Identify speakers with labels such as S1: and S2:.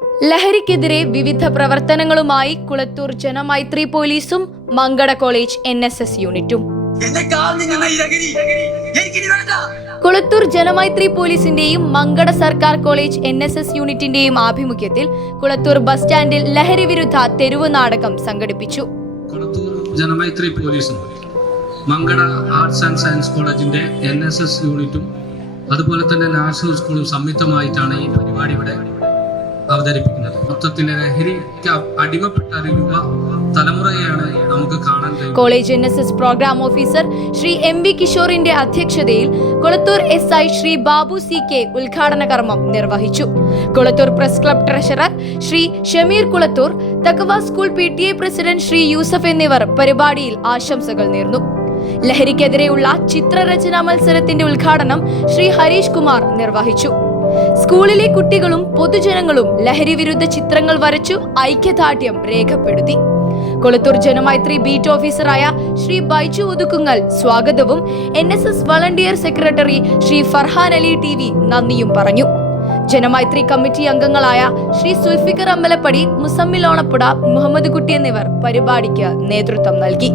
S1: ലഹരിക്കെതിരെ വിവിധ പ്രവർത്തനങ്ങളുമായി കുളത്തൂർ ജനമൈത്രി പോലീസും Mankada college N S S യൂണിറ്റും. കുളത്തൂർ ജനമൈത്രി പോലീസിന്റെയും മങ്കട സർക്കാർ കോളേജ് എൻ എസ് എസ് യൂണിറ്റിന്റെയും ആഭിമുഖ്യത്തിൽ കുളത്തൂർ ബസ് സ്റ്റാൻഡിൽ ലഹരി വിരുദ്ധ തെരുവ് നാടകം സംഘടിപ്പിച്ചു.
S2: ജനമൈത്രി പോലീസും മങ്കട ആർട്സ് ആൻഡ് സയൻസ് കോളേജിന്റെ എൻ എസ് എസ് യൂണിറ്റും അതുപോലെ തന്നെ നാഷണൽ സ്കൂളും സംയുക്തമായിട്ടാണ് ഈ പരിപാടി ഇവിടെ അവതരിപ്പിക്കുന്നത്. മൊത്തത്തിൽ അടിമപ്പെട്ട ഒരു യുവ തലമുറയെയാണ് നമുക്ക് കാണാൻ കഴിയും
S1: college N S S program officer Shri M V കിഷോറിന്റെ അധ്യക്ഷതയിൽ Kolathur S I Shri Babu C K ഉദ്ഘാടന കർമ്മം നിർവഹിച്ചു. Kolathur press club treasurer Shri Shameer Kulathur തക്കവ school P T A president Shri Yusuf എന്നിവർ പരിപാടിയിൽ ആശംസകൾ നേർന്നു. ലഹരിക്കെതിരെയുള്ള ചിത്രരചനാ മത്സരത്തിന്റെ ഉദ്ഘാടനം ശ്രീ ഹരീഷ് കുമാർ നിർവഹിച്ചു. സ്കൂളിലെ കുട്ടികളും പൊതുജനങ്ങളും ലഹരി വിരുദ്ധ ചിത്രങ്ങൾ വരച്ചു ഐക്യദാർഢ്യം രേഖപ്പെടുത്തി. കൊളത്തൂർ ജനമൈത്രി ബീറ്റ് ഓഫീസറായ ശ്രീ ബൈജു ഒതുക്കുങ്ങൽ സ്വാഗതവും N S S volunteer secretary Shri Farhan Ali T V നന്ദിയും പറഞ്ഞു. ജനമൈത്രി കമ്മിറ്റി അംഗങ്ങളായ ശ്രീ സുൽഫിക്കർ അമ്പലപ്പടി മുസമ്മിൽ ഓണപ്പുട മുഹമ്മദ് കുട്ടി എന്നിവർ പരിപാടിക്ക് നേതൃത്വം നൽകി.